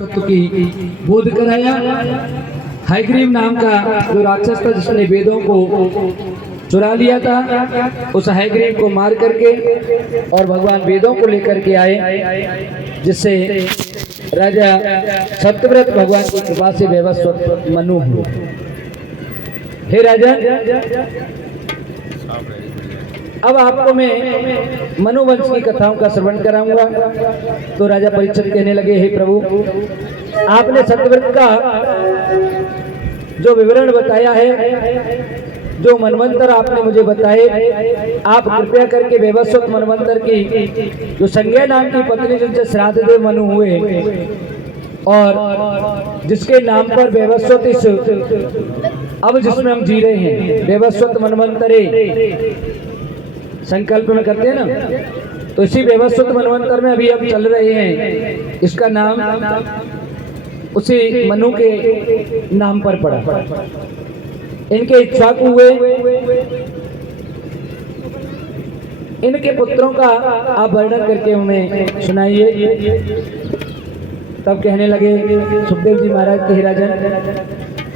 तत्व की बोध कराया। हायग्रीव नाम का जो राक्षस था जिसने वेदों को चुरा लिया था, उस हायग्रीव को मार करके और भगवान वेदों को लेकर के आए, जिससे राजा सत्यव्रत भगवान की कृपा से व्यवस्थित मनु हुए। हे राजन, अब आपको मैं मनुवंश की कथाओं का श्रवण कराऊंगा। तो राजा परीक्षित कहने लगे, हे प्रभु, आपने सत्यव्रत का जो विवरण बताया है, जो मनवंतर आपने मुझे बताए, आप कृपया करके व्यवस्थित मनवंतर की जो संज्ञा नाम की पत्नी जिनसे श्राद्ध देव मनु हुए और जिसके नाम पर व्यवस्थित इस अब जिसमें हम जी रहे हैं व्यवस्थित मनवंतरे संकल्प में करते हैं ना, तो इसी व्यवस्थित मनवंतर में अभी हम चल रहे हैं। इसका नाम उसी मनु के नाम पर पड़ा। इनके इक्ष्वाकु हुए, इनके पुत्रों का आप वर्णन करके हमें सुनाइए। तब कहने लगे सुखदेव जी महाराज के, राजन,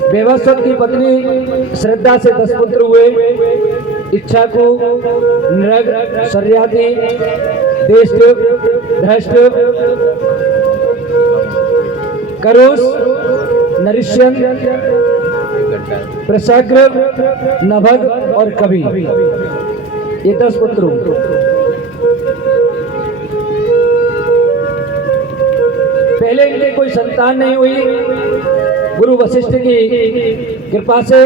व्यवस्थित की पत्नी श्रद्धा से 10 पुत्र हुए। इक्ष्वाकु, नृग, शर्याति, देष्ट, धृष्ट, करुष, नरिष्यन, प्रसाग्र, नभग और कवि, ये 10 पुत्र। पहले इनके कोई संतान नहीं हुई। गुरु वशिष्ठ की कृपा से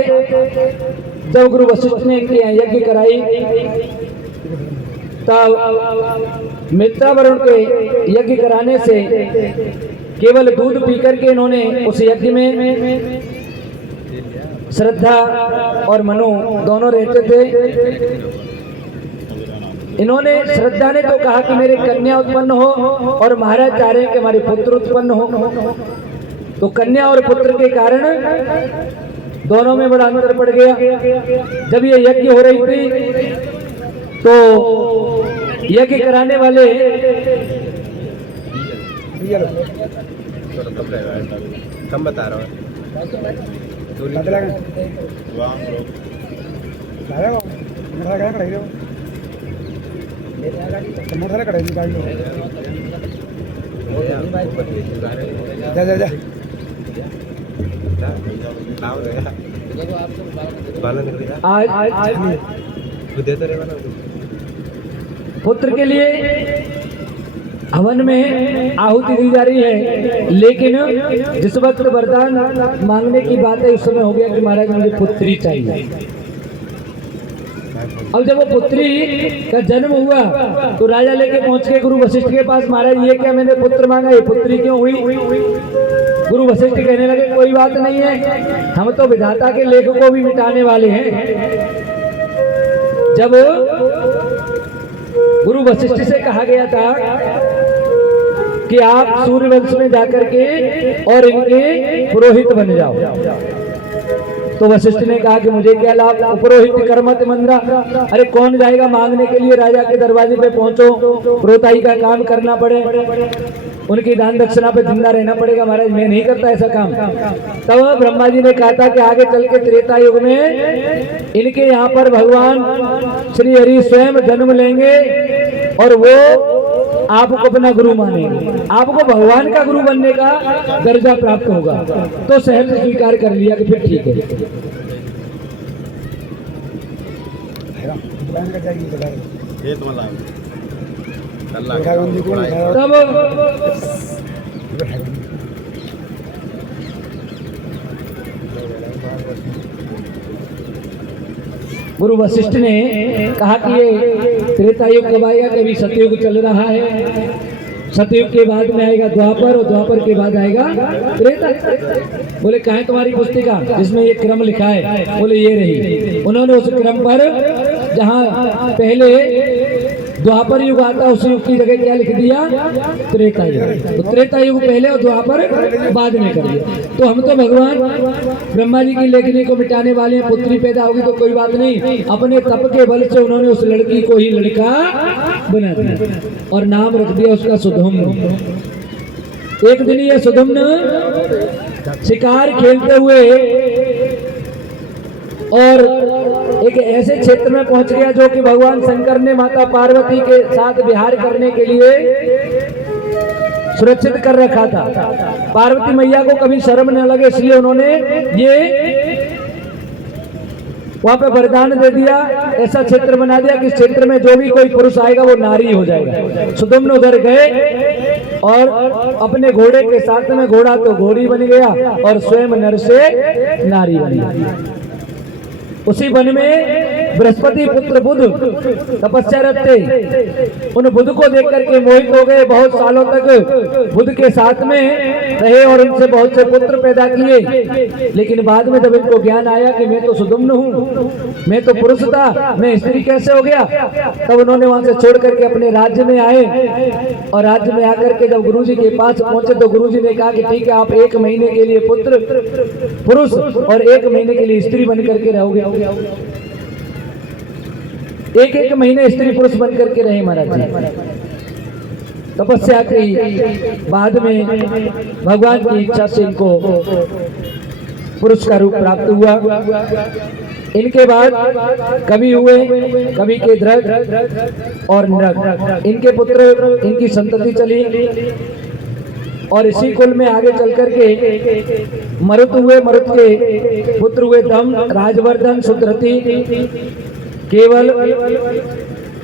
जब गुरु वशिष्ठ ने इनकी यज्ञ कराई, तब मित्रावरुण के यज्ञ कराने से केवल दूध पी करके इन्होंने उस यज्ञ में श्रद्धा और मनु दोनों रहते थे। इन्होंने, श्रद्धा ने तो कहा कि मेरे कन्या उत्पन्न हो, और महाराज चाह रहे हैं कि हमारे पुत्र उत्पन्न हो। तो कन्या और पुत्र के कारण दोनों में बड़ा अंतर पड़ गया। जब ये यज्ञ हो रही थी तो यज्ञ कराने वाले कम बता रहा हूँ, आज पुत्र के लिए हवन में आहुति दी जा रही है, लेकिन जिस वक्त वरदान मांगने की बात है उस समय हो गया कि महाराज मुझे पुत्री चाहिए। अब जब वो पुत्री का जन्म हुआ तो राजा लेके पहुंच के गुरु वशिष्ठ के पास, महाराज ये क्या मैंने पुत्र मांगा, ये पुत्री क्यों हुई? गुरु वशिष्ठ कहने लगे, कोई बात नहीं है, हम तो विधाता के लेख को भी मिटाने वाले हैं। जब गुरु वशिष्ठ से कहा गया था कि आप सूर्यवंश में जाकर के और इनके पुरोहित बन जाओ, तो वशिष्ठ ने कहा कि मुझे क्या लाभ, पुरोहित कर्मत मंदा। अरे कौन जाएगा मांगने के लिए, राजा के दरवाजे पे पहुंचो, पुरोहिताई का काम करना पड़े, उनकी दान दक्षिणा पे जिंदा रहना पड़ेगा। महाराज मैं नहीं करता ऐसा काम। तब ब्रह्मा जी ने कहा था कि आगे चल के त्रेता युग में इनके यहाँ पर भगवान श्री हरि स्वयं जन्म लेंगे और वो आपको अपना गुरु मानेंगे, आपको भगवान का गुरु बनने का दर्जा प्राप्त होगा। तो सहज स्वीकार कर लिया कि फिर ठीक है। तब गुरु वशिष्ठ ने कहा कि ये त्रेता युग कब आएगा, कभी सतयुग चल रहा है, सतयुग के बाद में आएगा द्वापर और द्वापर के बाद आएगा त्रेता। बोले कहाँ है तुम्हारी पुस्तिका जिसमें ये क्रम लिखा है? बोले ये रही। उन्होंने उस क्रम पर जहाँ पहले द्वापर युग आता उस युग की जगह क्या लिख दिया? त्रेता युग। तो त्रेता युग पहले और द्वापर बाद में कर दिया। तो हम तो भगवान ब्रह्मा जी की लेखनी को मिटाने वाले हैं। पुत्री पैदा होगी तो कोई बात नहीं, अपने तप के बल से उन्होंने उस लड़की को ही लड़का बना दिया और नाम रख दिया उसका सुधम। एक दिन ये सुधम्न शिकार खेलते हुए और एक ऐसे क्षेत्र में पहुंच गया जो कि भगवान शंकर ने माता पार्वती के साथ विहार करने के लिए सुरक्षित कर रखा था। पार्वती मैया को कभी शर्म न लगे इसलिए उन्होंने ये वहां पे वरदान दे दिया, ऐसा क्षेत्र बना दिया कि इस क्षेत्र में जो भी कोई पुरुष आएगा वो नारी हो जाएगा। सुधम्न उधर गए और अपने घोड़े के साथ में, घोड़ा तो घोड़ी बन गया और स्वयं नर से नारी बन गया। उसी वन में बृहस्पति पुत्र बुध तपस्यारत थे। उन बुध को देख करके मोहित हो गए, बहुत सालों तक बुध के साथ में रहे और उनसे बहुत से पुत्र पैदा किए। लेकिन बाद में जब इनको ज्ञान आया कि मैं तो सुधम्न हूँ, मैं तो पुरुष था, मैं स्त्री कैसे हो गया, तब उन्होंने वहां से छोड़ करके अपने राज्य में आए। और राज्य में आकर के जब गुरुजी के पास पहुंचे तो गुरुजी ने कहा कि ठीक है, आप 1 महीने के लिए पुरुष और 1 महीने के लिए स्त्री बन करके रहोगे। 1 महीने स्त्री पुरुष बन करके रहे महाराज जी। तपस्या की बाद में भगवान की इच्छा से इनको पुरुष का रूप प्राप्त हुआ। इनके बाद कवि हुए, कवि के ध्रज और नृग, इनके पुत्र, इनकी संतति चली और इसी कुल में आगे चल करके मरुत हुए। मरुत के पुत्र हुए दम, राजवर्धन, सुधृति, केवल,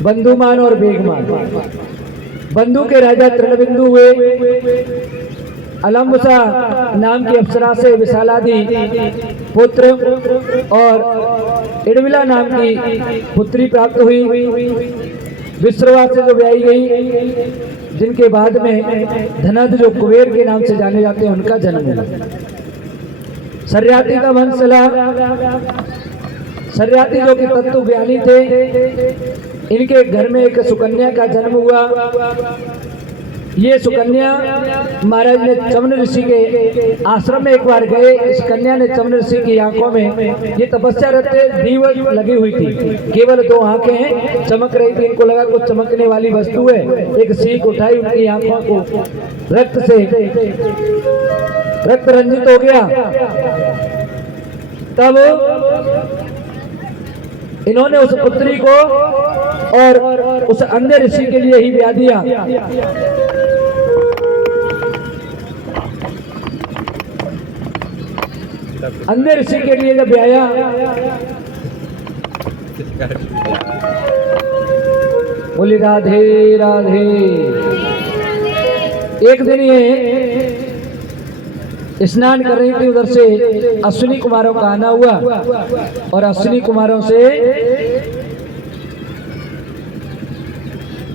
बंधुमान और बेगमान। बंधु के राजा तृणबिंदु हुए। अलम्बुसा नाम की अप्सरा से विशालादि पुत्र और इडविला नाम की पुत्री प्राप्त हुई। विश्रवा से जो ब्याई गई, जिनके बाद में धनद जो कुबेर के नाम से जाने जाते हैं, उनका जन्म हुआ। सर्याती का वंश चला। सर्याती जो कि तत्व ज्ञानी थे, इनके घर में एक सुकन्या का जन्म हुआ। ये सुकन्या महाराज ने चमन ऋषि के आश्रम में एक बार गए। इस कन्या ने चमन ऋषि की आंखों में, ये तपस्या रहते, दीव लगी हुई थी, केवल 2 आंखें चमक रही थी। इनको लगा कुछ चमकने वाली वस्तु है, एक सीख उठाई, उनकी आंखों को रक्त से रक्त रंजित हो गया। तब इन्होंने उस पुत्री को और उस अंधे ऋषि के लिए ही ब्याह दिया। अंधे ऋषि के लिए जब ब्याया, बोली राधे राधे। एक दिन ये स्नान कर रही थी, उधर से अश्विनी कुमारों का आना हुआ और अश्विनी कुमारों से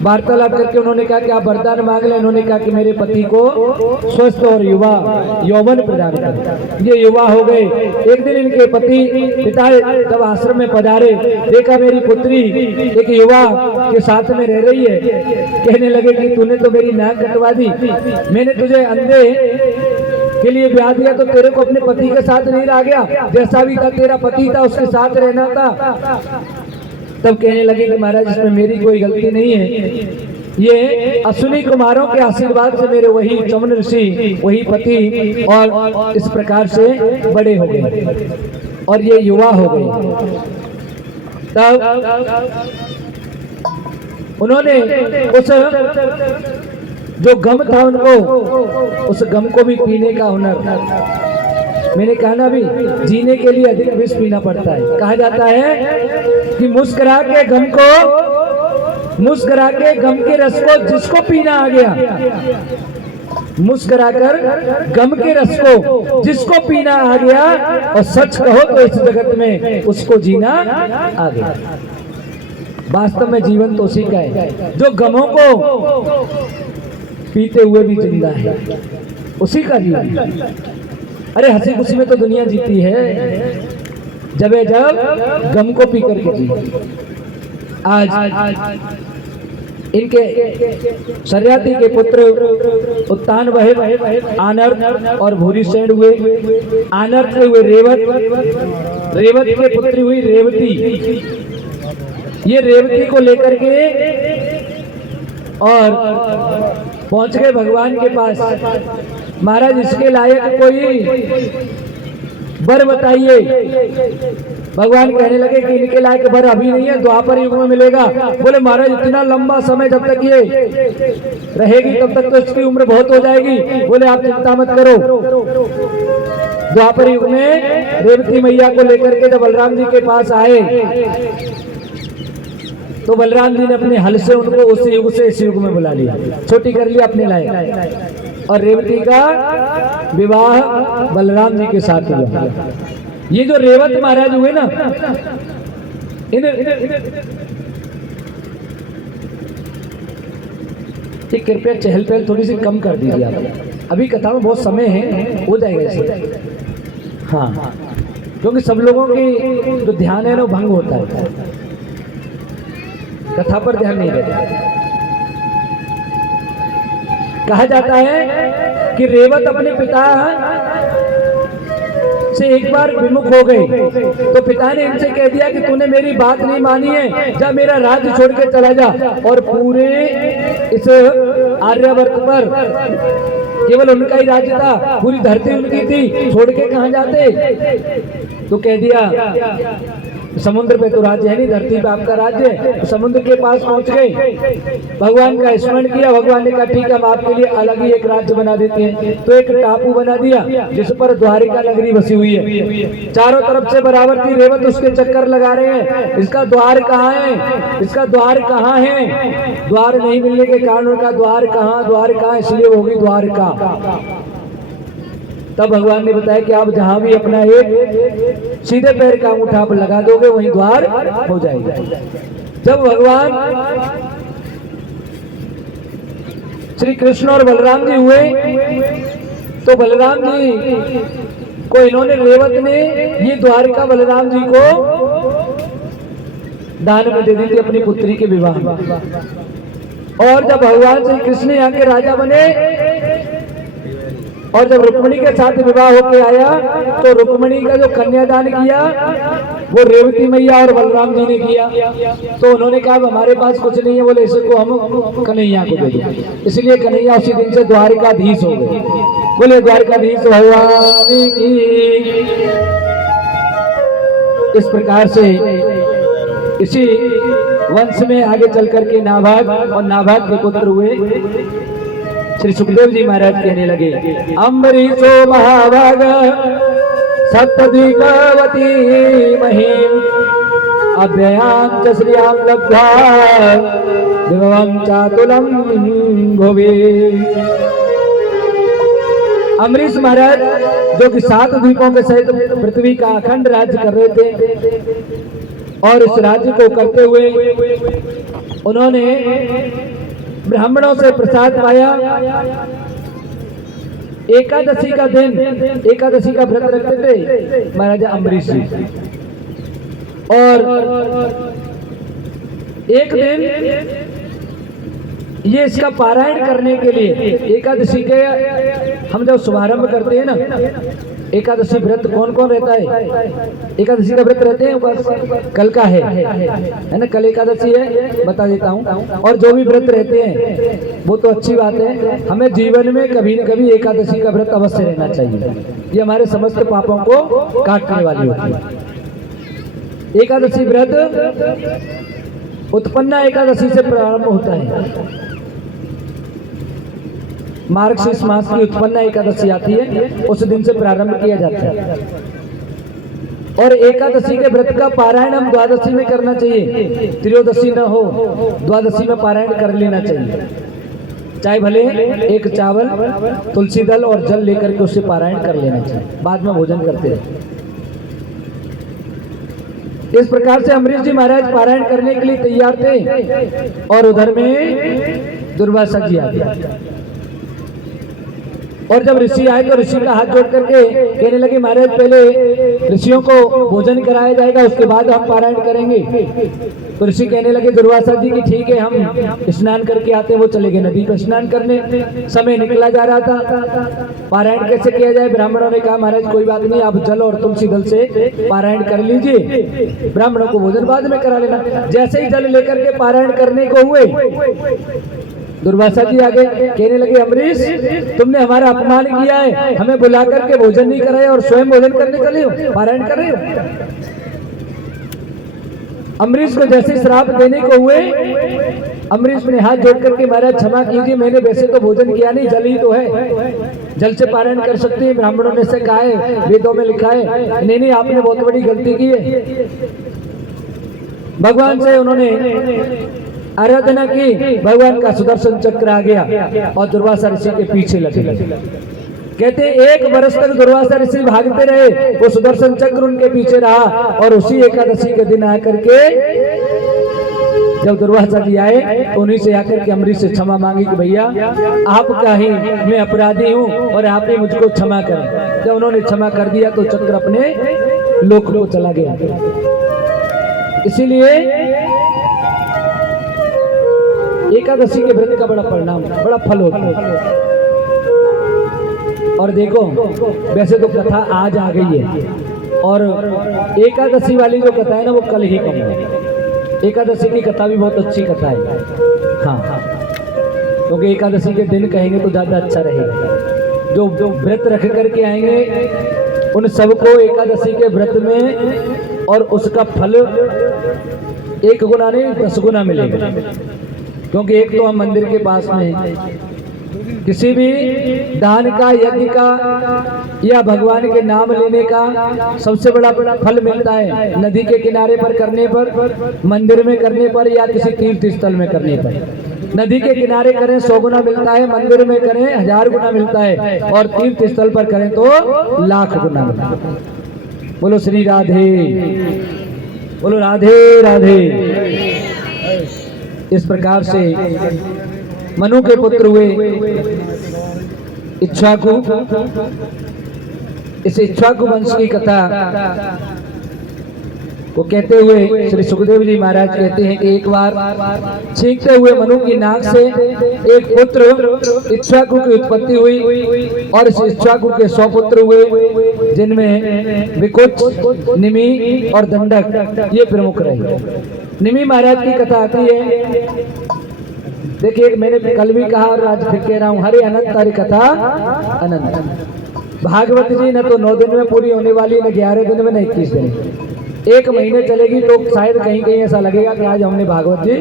वार्तालाप करके उन्होंने कहा कि आप वरदान मांग लें। उन्होंने कहा कि मेरे पति को स्वस्थ और युवा यौवन प्रदान कर। ये युवा हो गए। एक दिन इनके पति पिता जब आश्रम में पधारे, देखा मेरी पुत्री एक युवा के साथ में रह रही है। कहने लगे कि तूने तो मेरी नाक कटवा दी, मैंने तुझे अंधे के लिए ब्याह दिया तो तेरे को अपने पति के साथ नहीं रह गया, जैसा भी था तेरा पति था उसके साथ रहना था। तब कहने लगे कि महाराज इसमें मेरी कोई गलती नहीं है, ये अश्विनी कुमारों के आशीर्वाद से मेरे वही चमन ऋषि, वही पति और इस प्रकार से बड़े हो गए और ये युवा हो गए। तब उन्होंने उस जो गम था उनको, उस गम को भी पीने का हुनर, मैंने कहा ना भी, जीने के लिए अधिक विष पीना पड़ता है। कहा जाता है कि मुस्कुरा के गम के रस को जिसको पीना आ गया, मुस्कुराकर गम के रस को जिसको पीना आ गया, और सच कहो तो इस जगत में उसको जीना आ गया। वास्तव में जीवन तो उसी का है जो गमों को पीते हुए भी जिंदा है, उसी का जीवन। अरे हंसी खुशी में तो दुनिया जीती है, जब गम को पी करके जी। आज इनके शर्याती के पुत्र उत्तान वहे आनर्त और भूरिसेन हुए। आनर्त के हुए रेवत, रेवत के पुत्री हुई रेवती। ये रेवती को लेकर के और पहुंच गए भगवान के पास। महाराज इसके लायक कोई वर बताइए। भगवान कहने लगे कि इनके लायक वर अभी नहीं है, द्वापर युग में मिलेगा। बोले महाराज इतना लंबा समय जब तक ये रहेगी तब तक तो इसकी उम्र बहुत हो जाएगी। बोले आप चिंता मत करो। द्वापर युग में रेवती मैया को लेकर के जब बलराम जी के पास आए तो बलराम जी ने अपने हल से उनको उस युग से इस युग में बुला लिया, छोटी कर लिया अपने लायक। और रेवती का विवाह बलराम जी के साथ हुआ। ये जो रेवत महाराज हुए ना, ठीक कृपया चहल पहल थोड़ी सी कम कर दीजिए आप। अभी कथा में बहुत समय है, हो जाएगा इसे। हाँ, क्योंकि सब लोगों की जो ध्यान है ना वो भंग होता है, कथा पर ध्यान नहीं रहता। कहा जाता है कि रेवत अपने पिता से एक बार विमुख हो गए तो पिता ने इनसे कह दिया कि तूने मेरी बात नहीं मानी है, जा मेरा राज्य छोड़ के चला जा। और पूरे इस आर्यावर्त पर केवल उनका ही राज्य था, पूरी धरती उनकी थी, छोड़ के कहां जाते। तो कह दिया समुद्र पे तो राज्य है नहीं, धरती पे आपका राज्य है। तो समुद्र के पास पहुंच गए, भगवान का स्मरण किया। भगवान ने कहा ठीक है, हम आपके लिए अलग ही एक राज्य बना देते हैं। तो एक टापू बना दिया जिस पर द्वारिका नगरी बसी हुई है। चारों तरफ से बराबर थी रेवत उसके चक्कर लगा रहे हैं, इसका द्वार कहाँ है, इसका द्वार कहाँ है। द्वार नहीं मिलने के कारण उनका द्वार कहाँ, इसलिए वो होगी द्वारका। तब भगवान ने बताया कि आप जहां भी अपना एक सीधे पैर का अंगूठा आप लगा दोगे वहीं द्वार हो जाएगा। जब भगवान श्री कृष्ण और बलराम जी हुए तो बलराम जी को इन्होंने, रेवत ने ये द्वारका बलराम जी को दान में दे दी थी अपनी पुत्री के विवाह में। और जब भगवान श्री कृष्ण यहाँ के राजा बने और जब रुक्मिणी के साथ विवाह होके आया तो रुक्मिणी का जो कन्यादान किया वो रेवती मैया और बलराम जी ने किया। तो उन्होंने कहा हमारे पास कुछ नहीं है, बोले इसको हम कन्हैया को दे दो। इसलिए कन्हैया उसी दिन से द्वारकाधीश हो गए। बोले द्वारकाधीश भगवान की। इस प्रकार से इसी वंश में आगे चल करके नाभाग और नाभाग के पुत्र हुए श्री सुखदेव जी महाराज कहने लगे, अम्बरीशो महाभाग सप्तद्वीपवती महीम अभ्ययां च श्रियां लब्ध्वा विभवं चातुलं भुवि। अम्बरीश महाराज जो कि 7 द्वीपों के सहित पृथ्वी का अखंड राज्य कर रहे थे और इस राज्य को करते हुए उन्होंने ब्राह्मणों से प्रसाद पाया। एकादशी का दिन, एकादशी का व्रत रखते थे महाराजा अम्बरीश जी। और एक दिन ये इसका पारायण करने के लिए, एकादशी के हम जब शुभारंभ करते हैं ना, एकादशी व्रत कौन कौन रहता है? एकादशी का व्रत रहते हैं, कल का है ना, कल एकादशी है, बता देता हूँ। और जो भी व्रत रहते हैं वो तो अच्छी बात है, हमें जीवन में कभी न कभी एकादशी का व्रत अवश्य रहना चाहिए। ये हमारे समस्त पापों को काटने वाली होती है। एकादशी व्रत उत्पन्ना एकादशी से प्रारंभ होता है। मार्गशीर्ष मास की उत्पन्ना एकादशी आती है, उस दिन से प्रारंभ किया जाता है। और एकादशी के व्रत का पारायण हम द्वादशी में करना चाहिए, त्रयोदशी न हो, द्वादशी में पारायण कर लेना चाहिए। चाहे भले एक चावल, तुलसी दल और जल लेकर के उससे पारायण कर लेना चाहिए, बाद में भोजन करते रहे। इस प्रकार से अम्बरीश जी महाराज पारायण करने के लिए तैयार थे और उधर में दुर्वासा जी आ गया। और जब ऋषि आए तो ऋषि का हाथ जोड़ करके कहने लगे महाराज पहले ऋषियों को भोजन कराया जाएगा, उसके बाद हम पारायण करेंगे। तो ऋषि कहने लगे दुर्वासा जी की ठीक है, हम स्नान करके आते हैं। वो चले गए नदी पर स्नान करने। समय निकला जा रहा था, पारायण कैसे किया जाए? ब्राह्मणों ने कहा महाराज कोई बात नहीं, आप जल और तुलसी दल से पारायण कर लीजिए, ब्राह्मणों को भोजन बाद में करा लेना। जैसे ही जल लेकर के पारायण करने को हुए दुर्वासा जी आगे कहने लगे, अम्बरीश तुमने हमारा अपमान किया है, हमें बुला करके भोजन नहीं कराया और स्वयं भोजन करने चले हो, पारायण कर रहे हो। अम्बरीश को जैसे श्राप देने को हुए, अम्बरीश ने हाथ जोड़ करके महाराज क्षमा कीजिए, मैंने वैसे तो भोजन किया नहीं, जल ही तो है, जल से पारायण कर सकते हैं, ब्राह्मणों ने से कहा है, वेदों में लिखा है। नहीं आपने बहुत बड़ी गलती की है। भगवान से उन्होंने आराधना की, भगवान का सुदर्शन चक्र आ गया और दुर्वासा ऋषि के पीछे लगे। कहते 1 वर्ष तक दुर्वासा ऋषि भागते रहे, वो सुदर्शन चक्र उनके पीछे रहा और उसी एकादशी के दिन आकर के जब दुर्वासा जी आए तो उन्हीं से आकर के अम्बरीश से क्षमा मांगी कि भैया आपका ही मैं अपराधी हूँ और आप ही मुझको क्षमा करें। जब उन्होंने क्षमा कर दिया तो चक्र अपने लोक को चला गया। इसीलिए एकादशी के व्रत का बड़ा परिणाम, बड़ा फल होता है। और देखो वैसे तो कथा आज आ गई है और एकादशी वाली जो कथा है ना वो कल ही कम है। एकादशी की कथा भी बहुत अच्छी कथा है, हाँ, क्योंकि एकादशी के दिन कहेंगे तो ज़्यादा अच्छा रहेगा। जो व्रत रख करके आएंगे उन सबको एकादशी के व्रत में और उसका फल 1 गुना नहीं 10 गुना मिलेगा। क्योंकि एक तो हम मंदिर के पास में हैं, किसी भी दान का, यज्ञ का या भगवान के नाम लेने का सबसे बड़ा फल मिलता है नदी के किनारे पर करने पर, मंदिर में करने पर या किसी तीर्थ स्थल में करने पर। नदी के किनारे करें 100 गुना मिलता है, मंदिर में करें 1000 गुना मिलता है और तीर्थ स्थल पर करें तो 1,00,000 गुना मिलता है। बोलो श्री राधे, बोलो राधे राधे। इस प्रकार से मनु के पुत्र हुए इक्ष्वाकु। इस इक्ष्वाकु वंश की कथा को कहते हुए श्री सुखदेव जी महाराज कहते हैं कि एक बार छींकते हुए मनु की नाक से एक पुत्र इक्ष्वाकु की उत्पत्ति हुई और इस इक्ष्वाकु के 100 पुत्र हुए, जिनमें विकुच, निमि और दंडक ये प्रमुख रहे। निमि महाराज की कथा आती है। देखिए मैंने कल भी कहा और आज फिर कह रहा हूँ, हरे अनंत हरि कथा अनंत। भागवत जी न तो 9 दिन में पूरी होने वाली, न 11 दिन में, न 21 दिन, 1 महीने चलेगी तो शायद कहीं कहीं ऐसा लगेगा कि आज हमने भागवत जी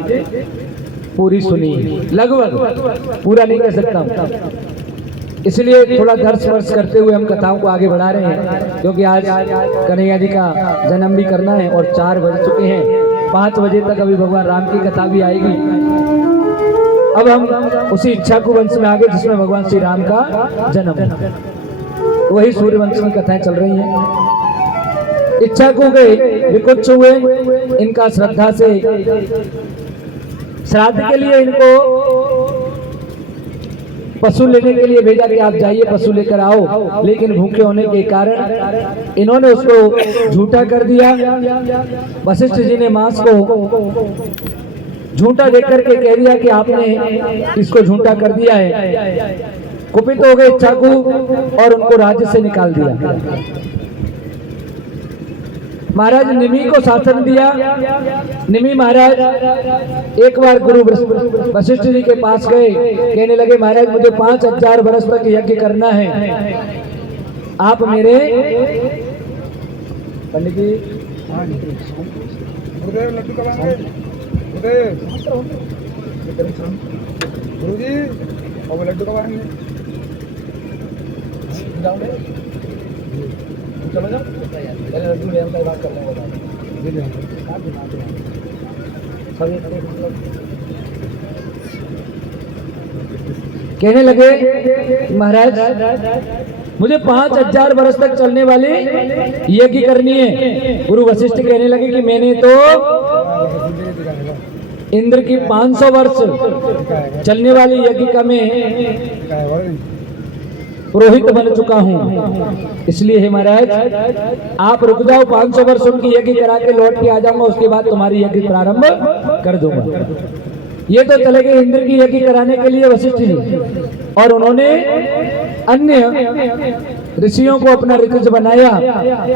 पूरी सुनी, लगभग, पूरा नहीं कह सकता हूँ। इसलिए थोड़ा दर्श वर्श करते हुए हम कथाओं को आगे बढ़ा रहे हैं, क्योंकि आज कन्हैया जी का जन्म भी करना है और 4 बज चुके हैं। 5 बजे तक अभी भगवान राम की कथा भी आएगी। अब हम उसी इक्ष्वाकु वंश में आगे जिसमें भगवान श्री राम का जन्म है, वही सूर्यवंश की कथाएं चल रही हैं। इक्ष्वाकु के विकुच हुए, इनका श्रद्धा से श्राद्ध के लिए इनको पशु लेने के लिए भेजा कि आप जाइए पशु लेकर आओ, लेकिन भूखे होने के कारण इन्होंने उसको झूठा कर दिया। वशिष्ठ जी ने मांस को झूठा देख करके कह दिया कि आपने इसको झूठा कर दिया है। कुपित हो गए इक्ष्वाकु और उनको राज्य से निकाल दिया। महाराज निमि को शासन दिया। निमि महाराज एक बार गुरु वशिष्ठ जी के पास गए, कहने लगे महाराज मुझे 5000 वर्ष तक यज्ञ करना है, आप मेरे पंडित जी गुरु जी और लड्डू कब आएंगे? चलो जाओ, पहले लड्डू ले आऊंगा, बात कर लेंगे। कहने लगे महाराज मुझे 5000 वर्ष तक चलने वाली यज्ञ करनी है। गुरु वशिष्ठ कहने लगे कि मैंने तो इंद्र की 500 वर्ष चलने वाली यज्ञ का मैं पुरोहित बन चुका हूँ, इसलिए हे महाराज आप रुक जाओ, 500 वर्ष उनकी यज्ञ करा के लौट के आ जाऊंगा, उसके बाद तुम्हारी यज्ञ प्रारंभ कर दूंगा। ये तो चले गए इंद्र की यज्ञ कराने के लिए वशिष्ठ जी, और उन्होंने अन्य ऋषियों को अपना ऋतुज बनाया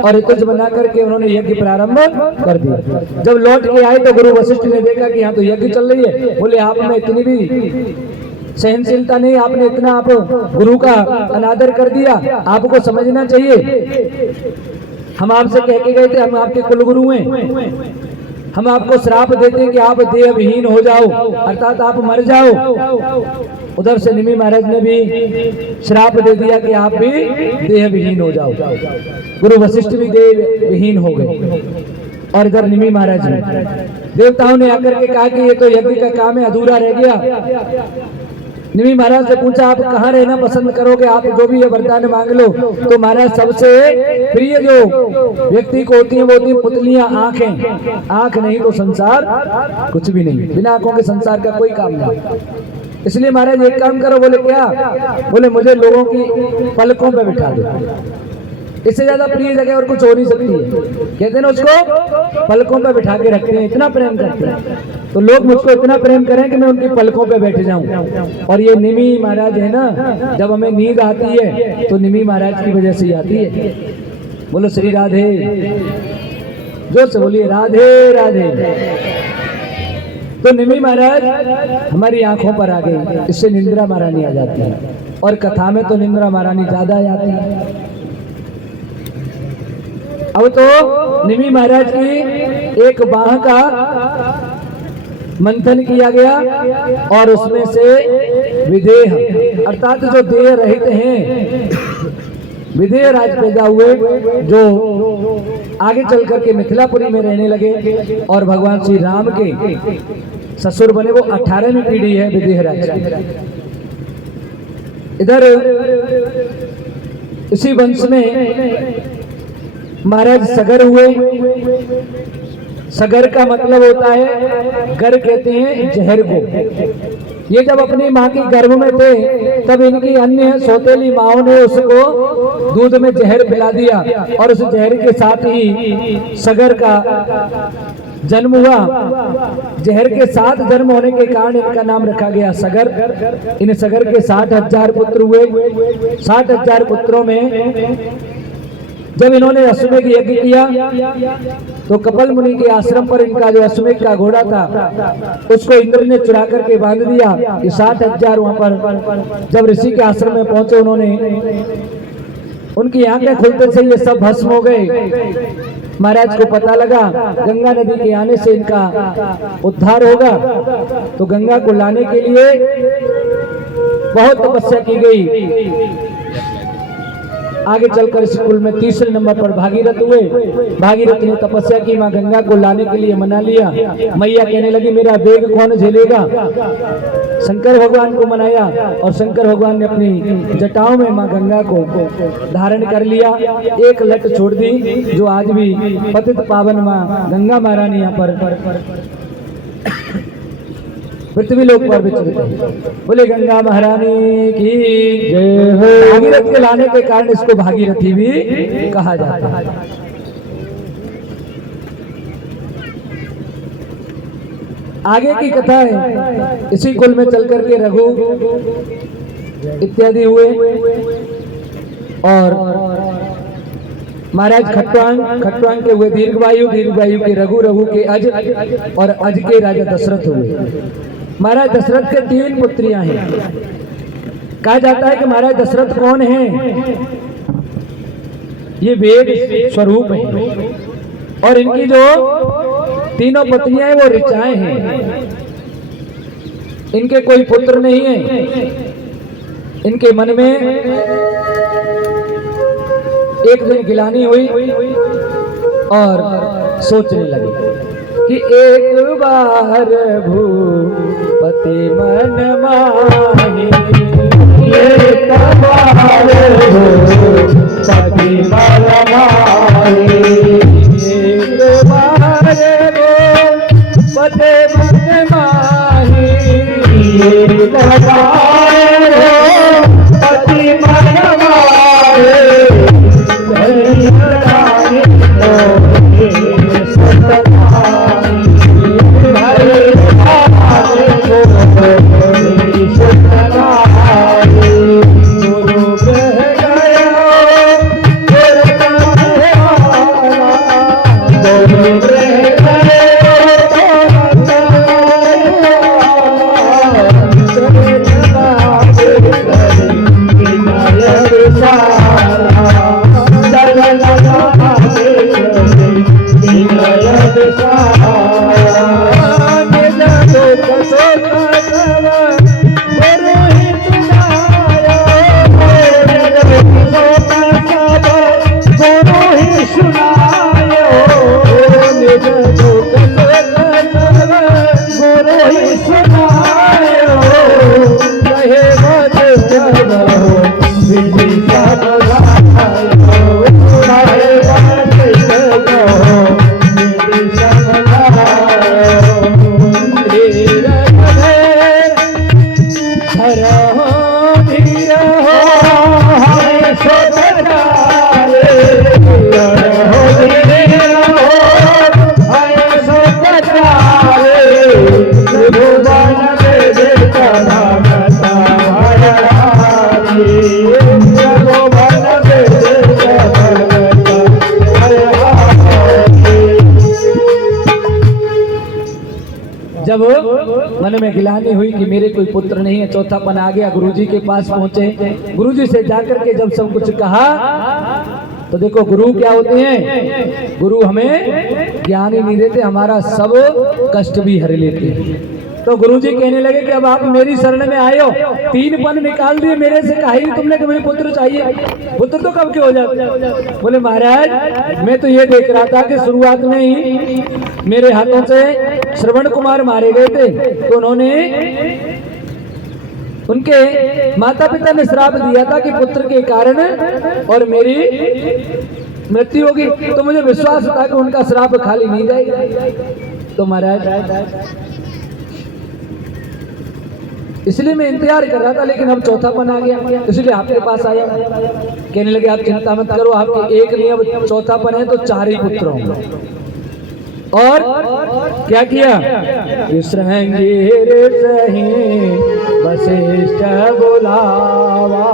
और ऋतुज बना करके उन्होंने यज्ञ प्रारंभ कर दिया। जब लौट के आए तो गुरु वशिष्ठ ने देखा कि यहाँ तो यज्ञ चल रही है। बोले आप में इतनी भी सहनशीलता नहीं, आपने इतना आप गुरु का अनादर कर दिया, आपको समझना चाहिए। हम आपसे कह के गए थे हम आपके कुलगुरु हैं, हम आपको श्राप देते कि आप देह विहीन हो जाओ, अर्थात आप मर जाओ। उधर से निमि महाराज ने भी श्राप दे दिया कि आप भी देह विहीन हो जाओ। गुरु वशिष्ठ भी देह विहीन हो गए। और इधर निमि महाराज ने, देवताओं ने आकर के कहा कि ये तो यज्ञ का काम है, अधूरा रह गया। निमि महाराज से पूछा आप कहाँ रहना पसंद करोगे, आप जो भी ये वरदान मांग लो। तो महाराज सबसे प्रिय जो व्यक्ति को होती है वो होती है पुतलियां, आंखें। आंख नहीं तो संसार कुछ भी नहीं, बिना आंखों के संसार का कोई काम नहीं। इसलिए महाराज एक काम करो, बोले क्या? बोले मुझे लोगों की पलकों पे बिठा दो, इससे ज्यादा प्रिय जगह और कुछ हो नहीं सकती है। कहते हैं ना उसको पलकों पे बिठा के रखते हैं, इतना प्रेम करते हैं। तो लोग मुझको इतना प्रेम करें कि मैं उनकी पलकों पे बैठ जाऊं। और ये निमि महाराज है ना, जब हमें नींद आती है तो निमि महाराज की वजह से ही आती है। बोलो श्री राधे, जोर से बोलिए राधे राधे। तो निमि महाराज हमारी आंखों पर आ गई, इससे निंद्रा महारानी आ जाती है। और कथा में तो निंद्रा महारानी ज्यादा आ जाती है। अब तो निमि महाराज की एक बाह का मंथन किया गया और उसमें से विदेह अर्थात जो देह रहित हैं, विदेह राज पैदा हुए, जो आगे चल करके मिथिलापुरी में रहने लगे और भगवान श्री राम के ससुर बने। वो 18वीं पीढ़ी है विदेह राज की। इधर इसी वंश में महाराज सगर हुए। सगर का मतलब होता है, गर कहते हैं जहर को। ये जब अपनी माँ की गर्भ में थे तब इनकी अन्य सौतेली माओं ने उसको दूध में जहर पिला दिया और उस जहर के साथ ही सगर का जन्म हुआ। जहर के साथ जन्म होने के कारण इनका नाम रखा गया सगर। इन सगर के 60,000 पुत्र हुए। 60,000 पुत्रों में जब इन्होंने अश्वमेघ यज्ञ किया तो कपिल मुनि के आश्रम पर इनका जो अश्वमेघ का घोड़ा था उसको इंद्र ने चुरा करके बांध दिया। ये 60,000 वहां पर जब ऋषि के आश्रम में पहुंचे, उन्होंने उनकी आंखें खुलते से ये सब भस्म हो गए। महाराज को पता लगा गंगा नदी के आने से इनका उद्धार होगा, तो गंगा को लाने के लिए बहुत तपस्या की गई। आगे चलकर इस कुल में तीसरे नंबर पर भागीरथ हुए। भागीरथ ने तपस्या की, माँ गंगा को लाने के लिए मना लिया। मैया कहने लगी मेरा बेग कौन झेलेगा। शंकर भगवान को मनाया और शंकर भगवान ने अपनी जटाओं में माँ गंगा को धारण कर लिया। एक लट छोड़ दी, जो आज भी पतित पावन माँ गंगा महारानी यहाँ पर पृथ्वी लोक पर विचरित है। बोले गंगा महारानी की जय हो। भागीरथ के लाने के कारण इसको भागीरथी भी कहा जाता है। आगे की कथा है, इसी कुल में चल करके रघु इत्यादि हुए और महाराज खट्वांग के हुए दीर्घवायु के रघु, रघु के अज और अज के राजा दशरथ हुए। महाराज दशरथ के 3 पुत्रियां हैं। कहा जाता है कि महाराज दशरथ कौन हैं? ये वेद स्वरूप है और इनकी जो तीनों पत्नियां हैं वो ऋचाएं हैं। इनके कोई पुत्र नहीं है। इनके मन में एक दिन गिलानी हुई और सोचने लगे कि एक बार भूपति मन माही, एक बार भूपति मन माही, एक बार भूपति मन माही, एक बार भूपति मन माही। गुरु कह गया जब मन में गिलानी हुई कि मेरे कोई पुत्र नहीं है, चौथापन आ गया, गुरुजी के पास पहुंचे। गुरुजी से जाकर के जब सब कुछ कहा तो देखो गुरु क्या होते हैं, गुरु हमें ज्ञान ही नहीं देते, हमारा सब कष्ट भी हर लेते हैं। तो गुरुजी कहने लगे कि अब आप मेरी शरण में आए हो, 3 पन निकाल दिए मेरे से, कहा ही तुमने कि मुझे पुत्र चाहिए, पुत्र तो कब के हो जाते। बोले महाराज मैं तो ये देख रहा था कि शुरुआत में ही मेरे हाथों से श्रवण कुमार मारे गए थे, तो उन्होंने उनके माता पिता ने श्राप दिया था कि पुत्र के कारण और मेरी मृत्यु होगी, तो मुझे विश्वास था कि उनका श्राप खाली नहीं जाएगा। तो महाराज इसलिए मैं इंतजार कर रहा था, लेकिन अब चौथापन आ गया, इसलिए आपके पास आया। कहने लगे आप चिंता मत करो, आपके एक नहीं अब चौथापन है तो 4 ही पुत्र होंगे। और क्या किया, श्रृंगेर सही वशिष्ठ बुलावा,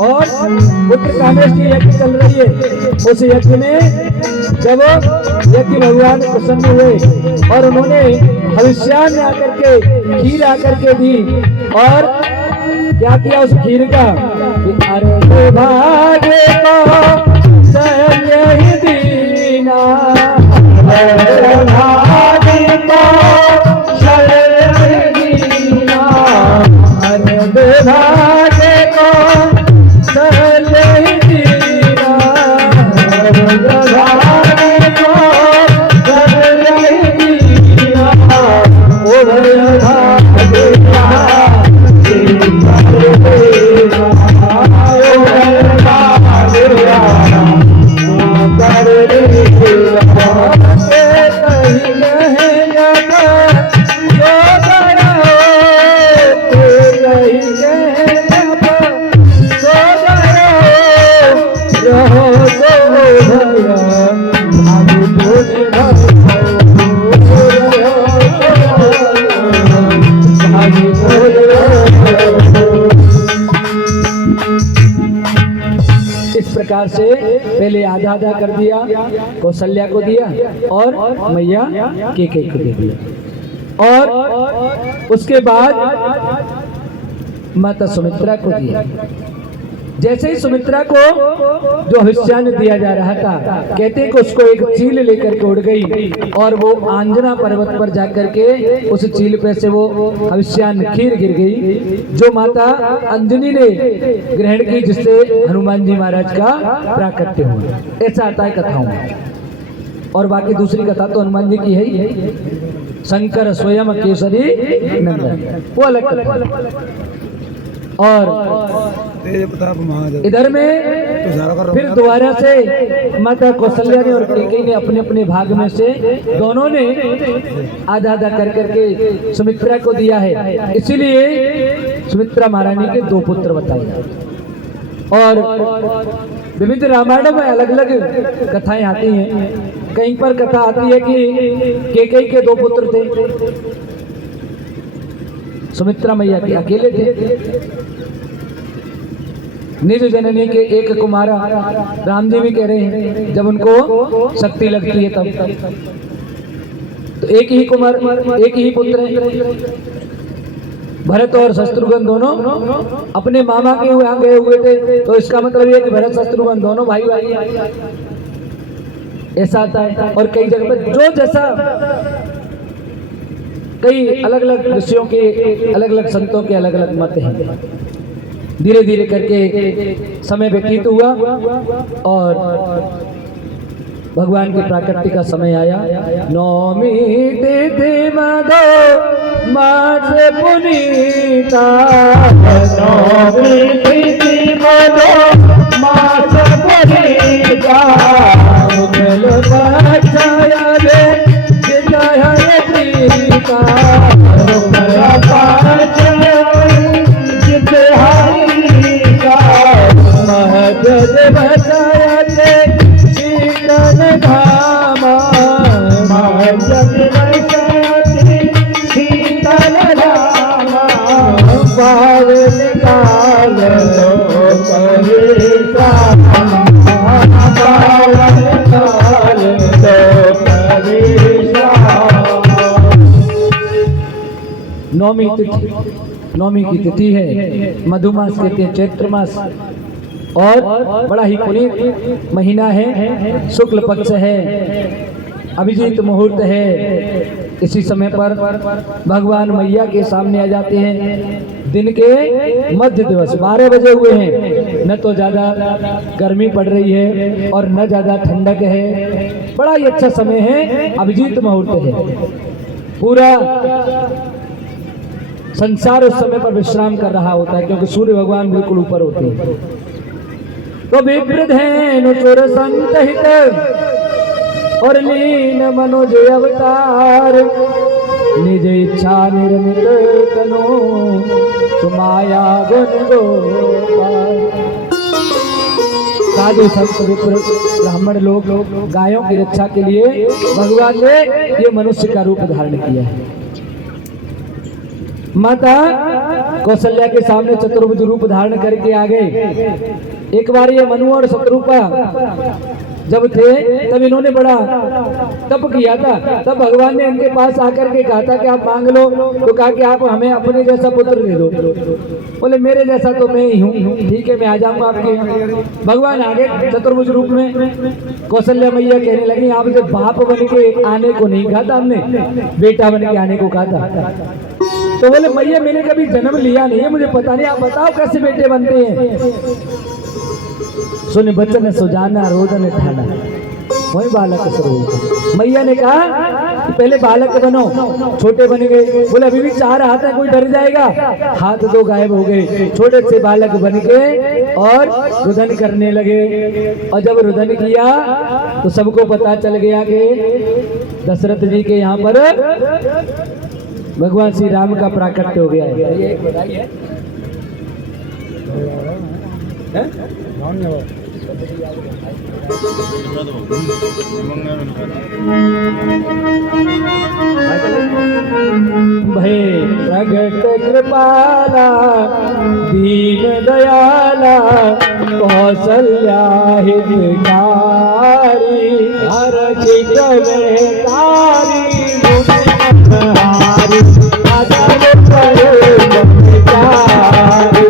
और पुत्र कामेश की यज्ञ चल रही है। उस यज्ञ में जब यज्ञ भगवान प्रसन्न हुए और उन्होंने हविष्यान में आकर के खीर आकर के दी, और क्या किया उस खीर का, अरे भाग्य को सत्य ही दीना, भाग्य को सत्य ही दीना, अरे भाग्य को सत्य ही दीना, भाग्य को सत्य ही दीना, ओ भाग्य से पहले आधा आधा कर दिया, कौशल्या को दिया और मैया केकई को दे दिया, और उसके बाद माता सुमित्रा को दिया। जैसे ही सुमित्रा को जो हविष्यान दिया जा रहा था, कहते कि उसको एक चील लेकर के उड़ गई और वो आंजना पर्वत पर जाकर के उस चील पे से वो हविष्यान खीर गिर गई, जो माता अंजनी ने ग्रहण की, जिससे हनुमान जी महाराज का प्राकट्य हुआ। ऐसा आता है कथाओं में। और बाकी दूसरी कथा तो हनुमान जी की है ही, शंकर स्वयं केसरी नंदन, वो अलग कथा। और इधर में फिर दोबारा से माता कौशल्या ने और कैकेयी ने अपने अपने भाग में से दोनों ने आधा आधा कर करके सुमित्रा को दिया है। इसीलिए सुमित्रा महारानी के 2 पुत्र बताए। और विविध रामायण में अलग अलग कथाएं आती हैं। कहीं पर कथा आती है कि कैकेयी के 2 पुत्र थे, सुमित्रा मैया के अकेले थे। निज जननी के एक कुमारा, राम जी भी कह रहे हैं जब उनको शक्ति लगती है तब तो एक ही कुमार, एक ही पुत्र है। भरत और शत्रुघ्न दोनों अपने मामा के यहाँ गए हुए थे, तो इसका मतलब ये कि भरत शत्रुघ्न दोनों भाई भाई ऐसा आता है। और कई जगह पर जो जैसा, कई अलग अलग ऋषियों के, अलग अलग संतों के अलग अलग मत हैं। धीरे धीरे करके समय व्यतीत हुआ और भगवान की प्राकट्य का समय आया। नौमी तिथि मदो मास पुनीता, नौमी तिथि मदो मास पुनीता, निकाल दो परेशान, बाहर निकाल दो परेशान। नौमी की तिथि है, मधुमास कहते हैं, चैत्र मास, और बड़ा ही पुनीत महीना है, शुक्ल पक्ष है, अभिजीत मुहूर्त है। इसी समय पर भगवान मैया के सामने आ जाते हैं। दिन के मध्य दिवस 12 बजे हुए हैं, न तो ज्यादा गर्मी पड़ रही है और न ज्यादा ठंडक है, बड़ा ही अच्छा समय है, अभिजीत मुहूर्त है। पूरा संसार उस समय पर विश्राम कर रहा होता है, क्योंकि सूर्य भगवान बिल्कुल ऊपर होते हैं। तो विप्रद है नुचुर संत हित और लीन मनोज अवतार, निज इच्छा निर्मित तनु सुमाया गुण गोपाल। साधु संत विप्र ब्राह्मण लोग गायों की रक्षा के लिए भगवान ने ये मनुष्य का रूप धारण किया है। माता कौशल्या के सामने चतुर्भुज रूप धारण करके आ गए। एक बार ये मनु और शत्रुपा जब थे तब इन्होंने बड़ा तप किया था। तब भगवान ने इनके पास आकर के कहा था कि आप मांग लो, तो कहा कि आप हमें अपने जैसा पुत्र दे दो। बोले मेरे जैसा तो मैं ही हूँ, ठीक है मैं आ जाऊंगा आपके यहाँ। भगवान आगे चतुर्भुज रूप में। कौशल्या मैया कहने लगी आपसे बाप बन के आने को नहीं कहा था हमने, बेटा बन के आने को कहा था। तो बोले मैया मैंने कभी जन्म लिया नहीं है, मुझे पता नहीं, आप बताओ कैसे बेटे बनते हैं। सुन बचन सुजाना रोदन ठाना, वही बालक स्वरूप। मैया ने कहा कि पहले बालक बनो, छोटे बन गए। बोले अभी भी 4 हाथ है, कोई डर जाएगा। हाथ 2 गायब हो गए। छोटे से बालक बन के और रुदन करने लगे। और जब रुदन किया तो सबको पता चल गया कि दशरथ जी के यहाँ पर भगवान श्री राम का प्राकट्य हो गया है। ये एक बधाई है। भय प्रगट कृपाला दीन दयाला कौशल्या हितकारी, हर चित में तारी हारी आदर करे बचारी।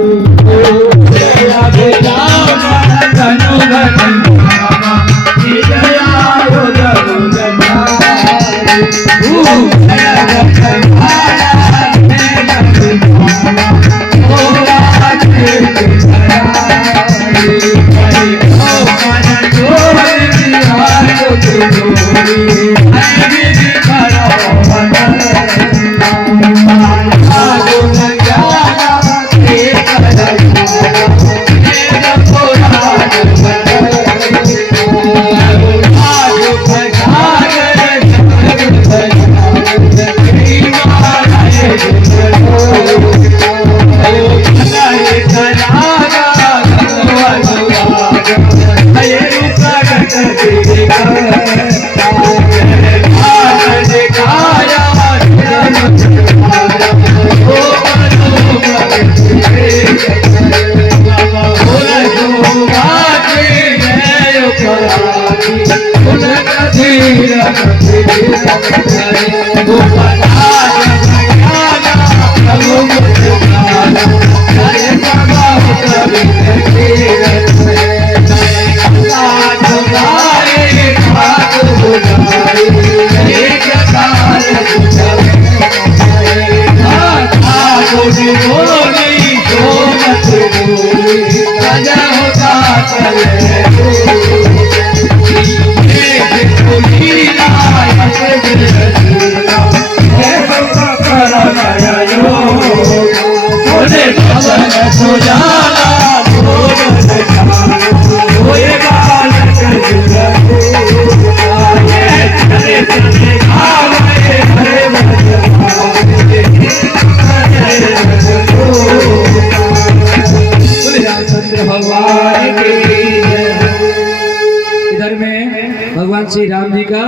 भगवान श्री राम जी का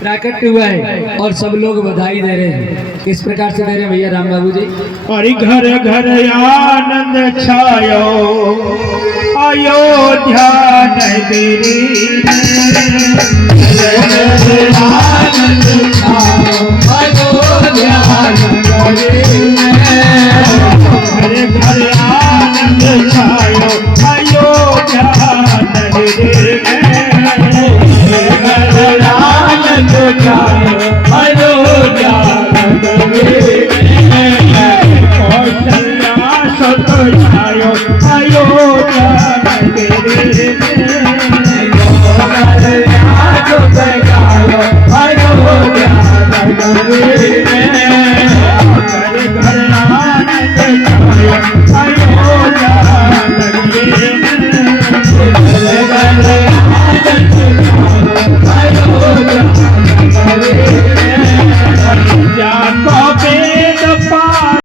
प्राकट्य हुआ है। और सब लोग बधाई दे रहे हैं। किस प्रकार से दे रहे हैं भैया राम बाबू जी? और घर घर आनंद छायो अयोध्या नगरी आनंद छायो अयोध्या नगरी घर घर आनंद छायो अयोध्या नगरी घर आनंद छायो अयोध्या नगरी कौशल्या सुत छायो